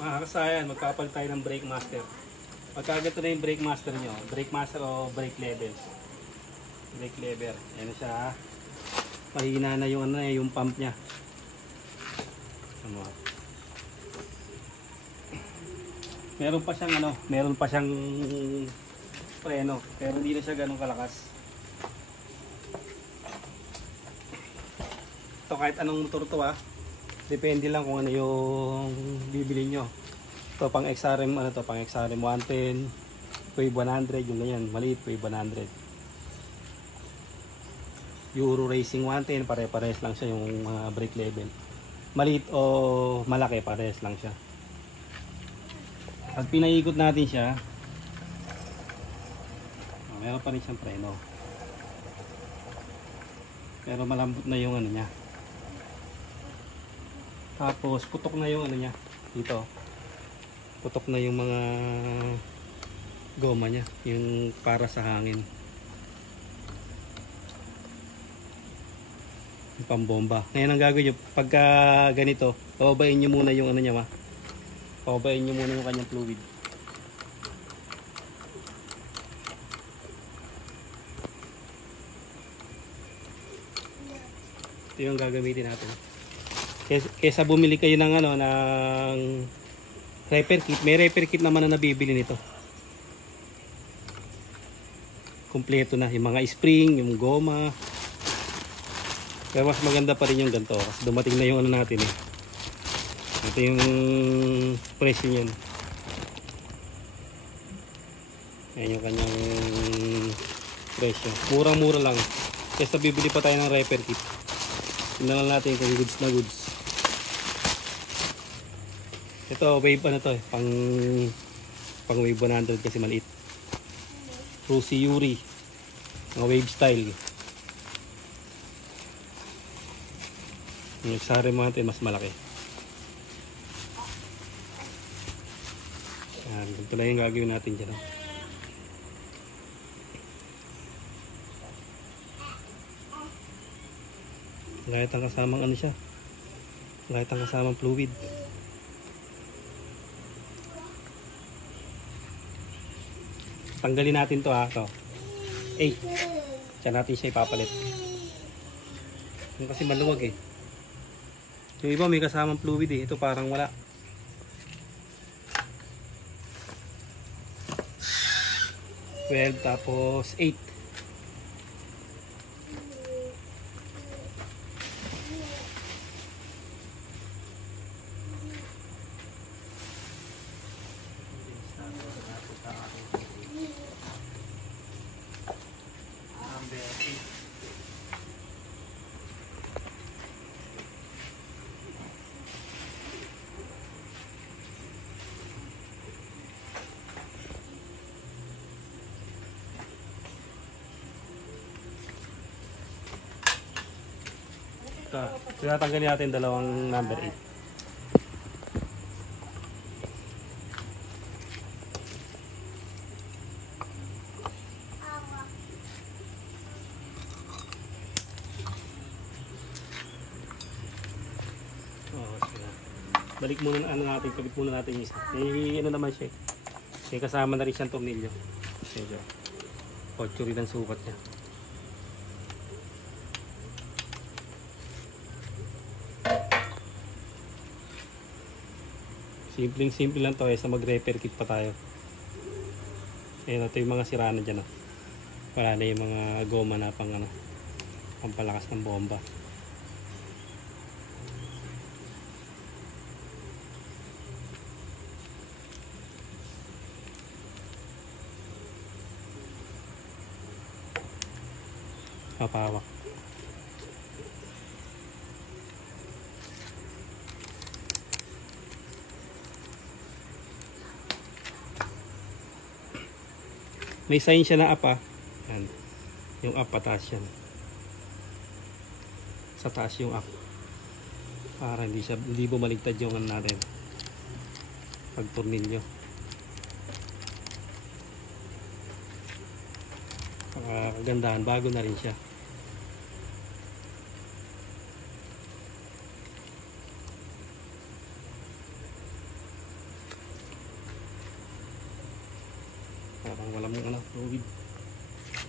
Mga kasayan, magkapalit tayo ng brake master. Pagkagat na yung brake master nyo, brake master o brake level. Brake lever. Ayan na siya. Mahina na yung, yung pump niya. Ano? Meron pa siyang meron pa siyang preno, pero hindi na siya ganun kalakas. Ito kahit anong motor to depende lang kung ano yung bibili nyo. Ito pang XRM, pang XRM 110, Wave 100, yung ganyan, maliit Wave 100. Euro Racing 110, pare-pares lang siya yung brake level. Maliit o malaki, pares lang siya. Pag pinaikot natin siya, meron pa rin siyang preno. Pero malambot na yung niya. Tapos putok na yung niya dito. Putok na yung mga goma niya, yung para sa hangin. Yung pambomba. Ngayon ang gagawin nyo, pagka ganito, pababain nyo muna yung niya pababain nyo muna yung kanyang fluid. Ito yung gagamitin natin. Kesa bumili kayo ng ng repair kit. May repair kit naman na nabibili nito. Kompleto na yung mga spring, yung goma. Pero mas maganda pa rin yung ganito kasi dumating na yung natin Ito yung presyo niyan. Ayan yung kanyang presyo. Murang-mura lang. Kesa bibili pa tayo ng repair kit. Tingnan lang natin kung goods na goods. Ito wave pang wave 100 kasi maliit. Rusi Yuri. Mga wave style. Yung XRM natin mas malaki. Yan, ito lang yung gagawin natin dyan. Kahit ang kasamang siya. Kahit ang kasamang fluid. Tanggalin natin to ito. 8. Diyan natin siya ipapalit. Yung kasi maluwag Yung iba may kasamang fluid Ito parang wala. Tapos 8. Tinatanggalin natin dalawang number 8. Balik muna natin, kabit muna natin yung isa. Naman siya May kasama na rin siyang tornilyo. Medyo 8 rin ang sukat niya. Simple lang to sa mag-repair kit pa tayo. Ayan ito yung mga sira na dyan Wala na yung mga goma na pampalakas ng bomba. Papawak. May sign siya na up Yan. Yung up pataas yan. Sa taas yung up. Para hindi bumaligtad yung natin. Pag tornilyo. Kagandahan, bago na rin siya. Parang walang fluid.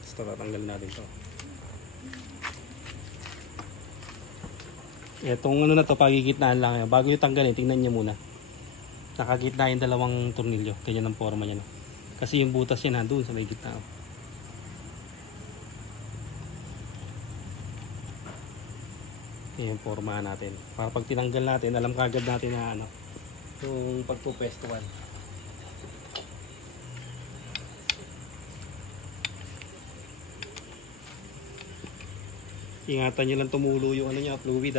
Basta tatanggalin natin to. Etong na to, pagigitnaan lang. Bago nyo tanggalin, tingnan nyo muna. Nakagitna yung dalawang tornilyo. Ganyan ang forma niya. No? Kasi yung butas niya nandun sa may gitna. Yan yung forma natin. Para pag tinanggal natin, alam kagad natin na yung pagpupwestuhan. Ingatan nyo lang tumulo yung fluid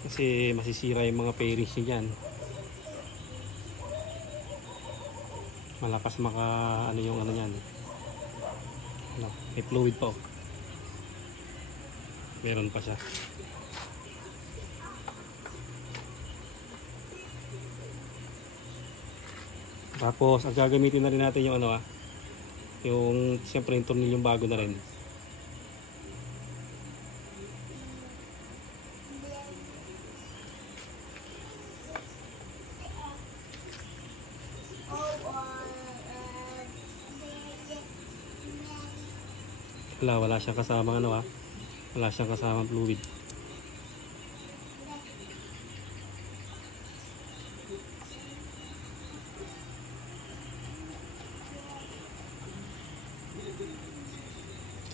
kasi masisira yung mga pairings nyo dyan. Malakas yung yan. May fluid pa. Meron pa siya. Tapos ang gagamitin na rin natin yung yung siyempre yung tornilyong bago na rin. Wala siyang kasama wala siyang kasama fluid.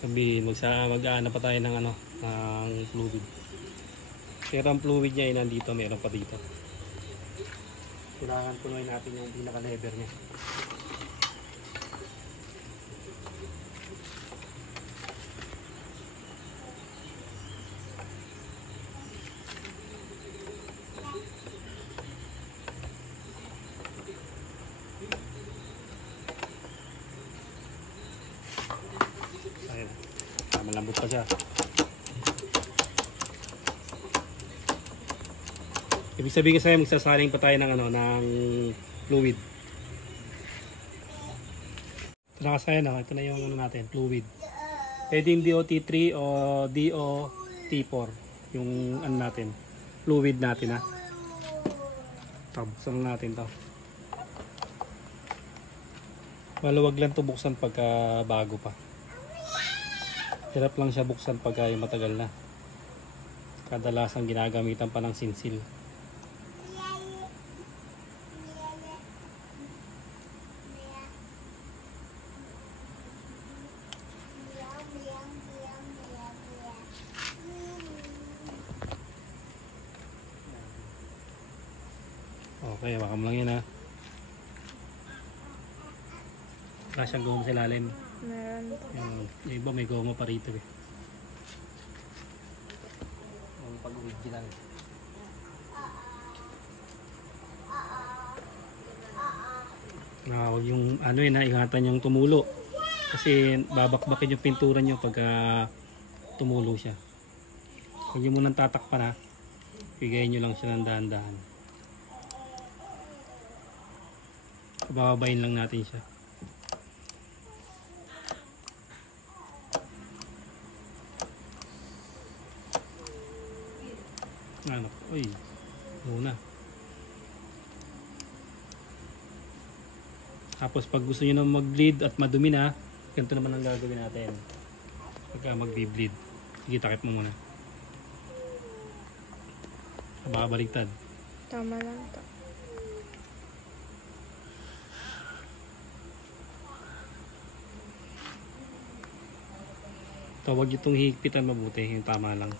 Sabihin mag-aana pa tayo ng fluid. Pero ang fluid niya ay nandito, meron pa dito. Kailangan punuin natin yung pinaka lever niya. Malambot pa siya. Ibig sabihin kasi magsasaling pa tayo ng fluid. Ito na kasi ito na yung natin, fluid. Pwede yung DOT3 o DOT4 yung natin, fluid natin Buksan natin to. Maluwag lang to buksan pagka bago pa. Hirap lang siya buksan pag matagal na. Kadalasan ginagamitan pa ng sinsil. Okay, wakam lang yan Wala siyang goma sa ilalim. Meron po. Yung iba may goma pa rito Yung pag-original. Yung ingatan yung tumulo. Kasi babakbakin yung pintura nyo pag tumulo siya. Huwag nyo munang tatakpan Bigayin nyo lang siya ng dahan-dahan. Bababayin lang natin siya. Uy, muna. Tapos pag gusto niyo na mag-bleed at madumi ganito naman ang gagawin natin. Pagka mag-bleed. Sige, takip mo muna. Babaligtad. Tama lang to. Huwag itong hihigpitan mabuti, yung tama lang.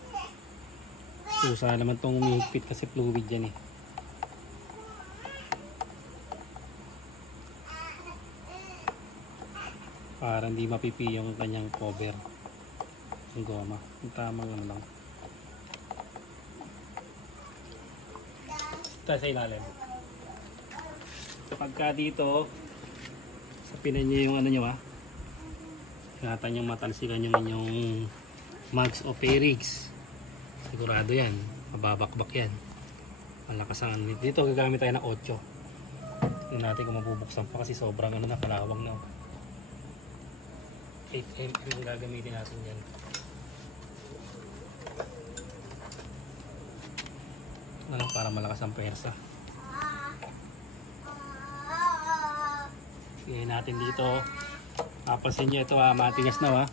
Usa naman itong umihigpit kasi fluid yan para hindi mapipi yung kanyang cover yung goma. Yung tamang lang tayo sa ilalim. Pagka dito sa pinan nyo yung nyo ingatan yung matalsikan yung inyong mags o pairings. Sigurado yan, mababakbak yan. Malakas ang dito gagamit tayo ng 8. Tingnan natin kung mabubuksan pa kasi sobrang kalawang 8mm ang gagamitin natin yan. Para malakas ang pwersa. Ngayon natin dito. Napansin nyo ito matigas na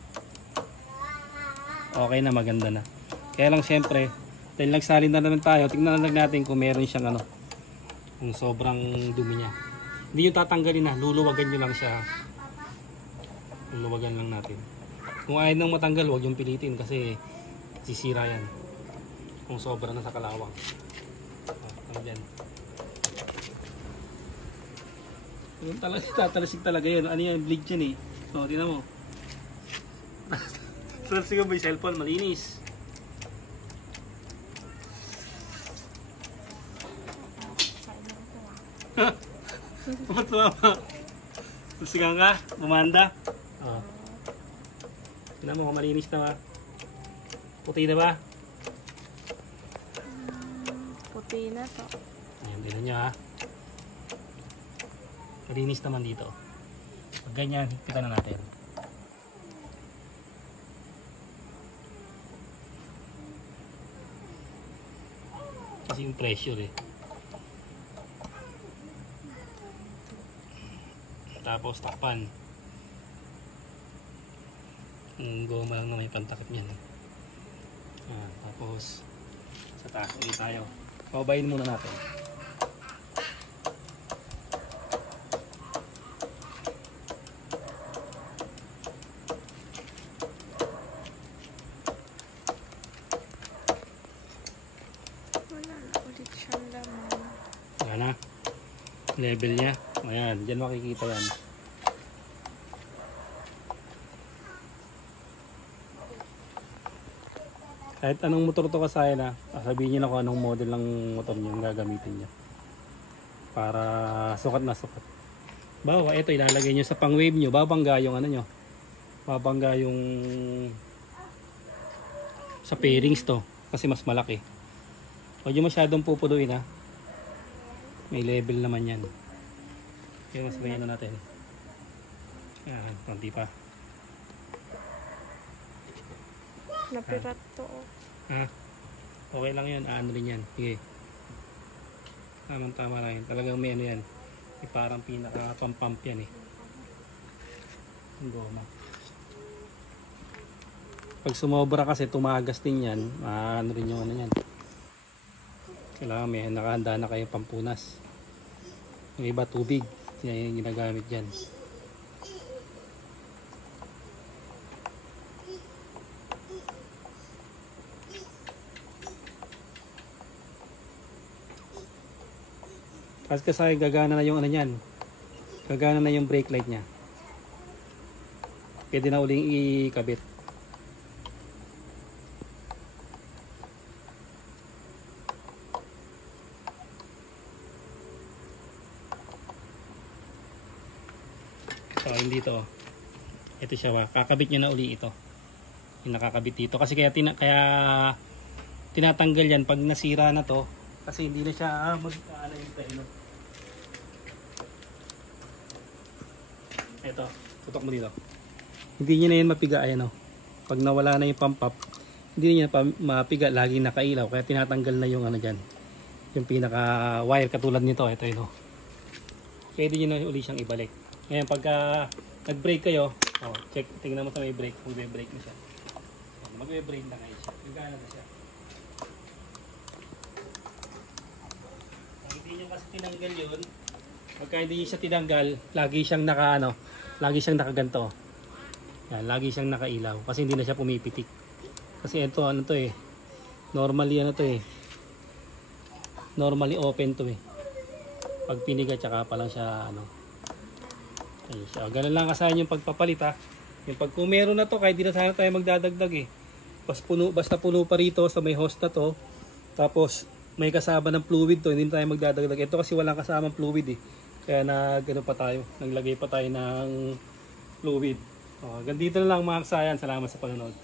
Okay na, maganda na. Kaya lang siyempre, dahil nagsalin na naman tayo, tingnan lang natin kung meron siyang kung sobrang dumi niya. Hindi yung tatanggalin na, luluwagan nyo lang siya. Luluwagan lang natin. Kung ayaw nang matanggal, huwag yung pilitin kasi sisira yan. Kung sobra na sa kalawang. Dyan. Yung talaga, tatalasig talaga yan. Ano yan, bleach yan tingnan mo. Search ko ba yung cellphone, malinis. Matuwa pa. Tusigan ka? Bumanda? Tingnan mo, malinis na Puti na ba? Puti na to. Ayan, tingnan nyo Malinis naman dito. Pag ganyan, higpitan na natin. Kasi yung pressure Tapos takpan. Yung goma lang na may pantakip niyan. Tapos sa taas ulit tayo. Pabayin muna natin. Wala na ulit siyang laman. Yan na. Level niya. Ayan, dyan makikita yan. Kahit anong motor to kasaya sabihin niyo na kung anong model ng motor niyo ang gagamitin niyo. Para sukat na sukat. Bawa, ito ilalagay niyo sa pang-wave niyo, babangga yung niyo. Babangga yung sa pairings to kasi mas malaki. Huwag niyo masyadong pupuduin May level naman yan. Kaya mas ganyan na natin. Ayan, konti pa. Napirat to. Okay lang yan. Ano rin yan. Sige. Tama lang yan. Talagang may yan. May parang pinaka-pump yan Ang goma. Pag sumobra kasi tumagas din yan. Ano rin yung yan. Kailangan may nakahanda na kayong pampunas. Yung iba tubig. Yan yung ginagamit dyan. Kasi gagana na yung niyan. Gagana na yung brake light niya. Pwede na uling ikabit. So, dito. Ito siya kakabit niyo na uli ito. Yung nakakabit dito. Kasi kaya tinatanggal yan pag nasira na to. Kasi hindi na siya mag-aala yung tayo. Ito, tutok mo dito. Hindi niya na yan mapiga. Ayan Pag nawala na yung pump up, hindi niya mapiga. Laging nakailaw. Kaya tinatanggal na yung dyan. Yung pinaka wire katulad nito. Ito pwede niyo na uli siyang ibalik. Ngayon pagka nag-brake kayo, check, tingnan mo sa may brake. Kung may brake na siya. Mag-brake na kayo siya. Gagana na siya. Hindi nyo kasi tinanggal yun. Pagka hindi siya tinanggal, lagi siyang lagi siyang nakaganto. Yan, lagi siyang nakailaw kasi hindi na siya pumipitik. Kasi ito normally normally open to Pag piniga tsaka pa lang siya ayun siya. Ganun lang kasayan yung pagpapalit Yung pag kung meron na to, kahit di na sana tayo magdadagdag basta puno pa rito sa may hose na to. Tapos may kasama ng fluid to, hindi tayo magdadagdag. Ito kasi walang kasamang fluid Kaya naglagay pa tayo ng fluid. Ganito na lang mga kasayan. Salamat sa panonood.